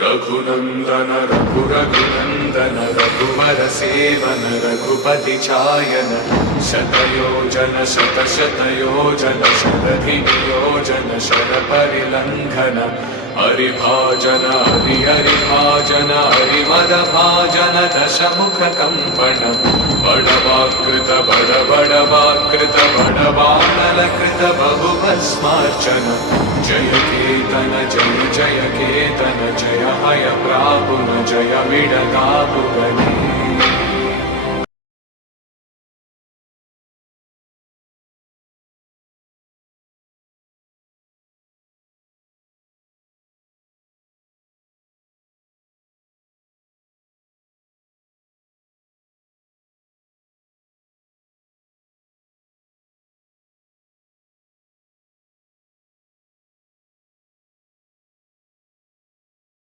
रघुनंदन रघुनंदन रघुवर सेवन रघुपति चायन शतयोजन शतशतयोजन शरधियोजन शरपरिलंघन हरिभाजन हरिभाजन हरिमदभाजन दशमुख कंपन बड़वाकृत बड़वाकृत बड़वानलकृत बहुभस्मार्चन जय केतन जय केतन जय हय प्रापुन जय विडतापुगने।